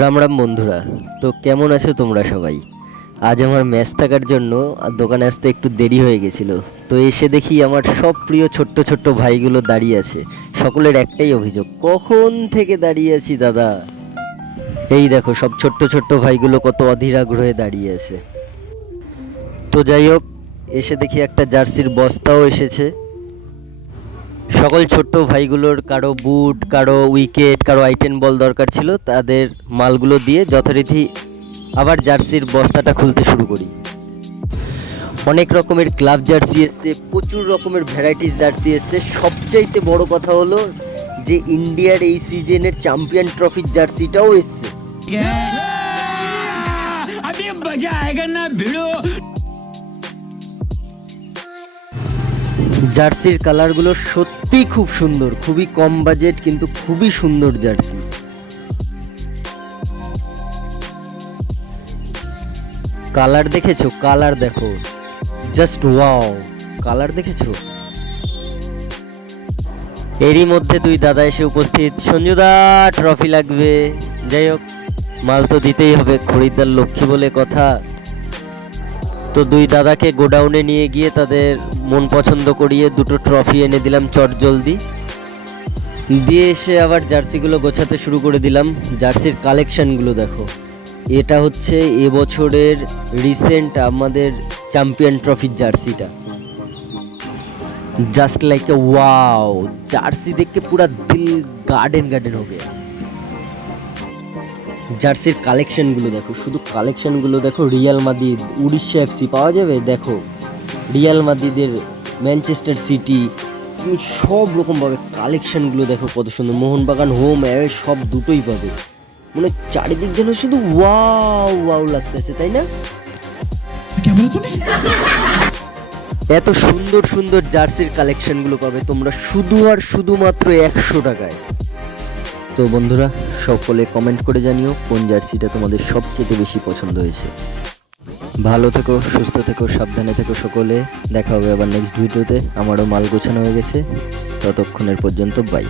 রাম রাম বন্ধুরা। তো কেমন আছো তোমরা সবাই? আজ আমার ম্যাচ থাকার জন্য দোকানে আসতে একটু দেরি হয়ে গেছিল। তো এসে দেখি আমার সব প্রিয় ছোট্ট ছোট্ট ভাইগুলো দাঁড়িয়ে আছে। সকলের একটাই অভিযোগ, কখন থেকে দাঁড়িয়ে আছি দাদা। এই দেখো সব ছোট্ট ছোট্ট ভাইগুলো কত অধীর আগ্রহে দাঁড়িয়ে আছে। তো যাই হোক, এসে দেখি একটা জার্সির বস্তাও এসেছে। সকল ছোট্ট ভাইগুলোর কারো বুট, কারো উইকেট, কারো আইটেন বল দরকার ছিল, তাদের মালগুলো দিয়ে যথারীতি আবার জার্সির বস্তাটা খুলতে শুরু করি। অনেক রকমের ক্লাব জার্সি এসছে, প্রচুর রকমের ভ্যারাইটিস জার্সি এসছে। সবচাইতে বড় কথা হলো যে ইন্ডিয়ার এই সিজনের চ্যাম্পিয়ন ট্রফির জার্সিটাও এসছে। জার্সির কালারগুলো সত্যি খুব সুন্দর, খুবই কম বাজেট কিন্তু খুবই সুন্দর জার্সি। কালার দেখেছো? কালার দেখো, জাস্ট ওয়াও। কালার দেখেছো? এরই মধ্যে দুই দাদা এসে উপস্থিত। সঞ্জুদা, ট্রফি লাগবে। যাই হোক, মাল তো দিতেই হবে, খরিদ্দার লক্ষ্মী বলে কথা। তো দুই দাদাকে গোডাউনে নিয়ে গিয়ে তাদের মন পছন্দ করিয়ে দুটো ট্রফি এনে দিলাম চটজলদি দিয়ে। এসে আবার জার্সিগুলো গোছাতে শুরু করে দিলাম। জার্সির কালেকশনগুলো দেখো। এটা হচ্ছে এবছরের রিসেন্ট আমাদের চ্যাম্পিয়ন ট্রফির জার্সিটা। Just like a wow, jersey দেখে পুরা দিল গার্ডেন গার্ডেন हो गया। জার্সির কালেকশনগুলো দেখো, শুধু কালেকশনগুলো দেখো। রিয়াল মাদ্রিদ, উড়িষ্যা এফসি পাওয়া যাবে দেখো, রিয়াল মাদ্রিদের, ম্যানচেস্টার সিটি, তুমি সব রকমভাবে কালেকশনগুলো দেখো কত সুন্দর। মোহনবাগান হোম অ্যাওয়ে সব দুটোই পাবে। মানে চারিদিক যেন শুধু ওয়াও ওয়াও লাগতেছে, তাই না? এত সুন্দর সুন্দর জার্সির কালেকশনগুলো পাবে তোমরা শুধু আর শুধুমাত্র 100 টাকায়। তো বন্ধুরা, সকলে কমেন্ট করে জানিও কোন জার্সিটা তোমাদের সবচেয়ে বেশি পছন্দ হয়েছে। ভালো থেকো, সুস্থ থেকো, সাবধানে থেকো সকলে। দেখা হবে আবার নেক্সট ভিডিওতে। আমারও মাল গোছানো হয়ে গেছে। ততক্ষণের পর্যন্ত বাই।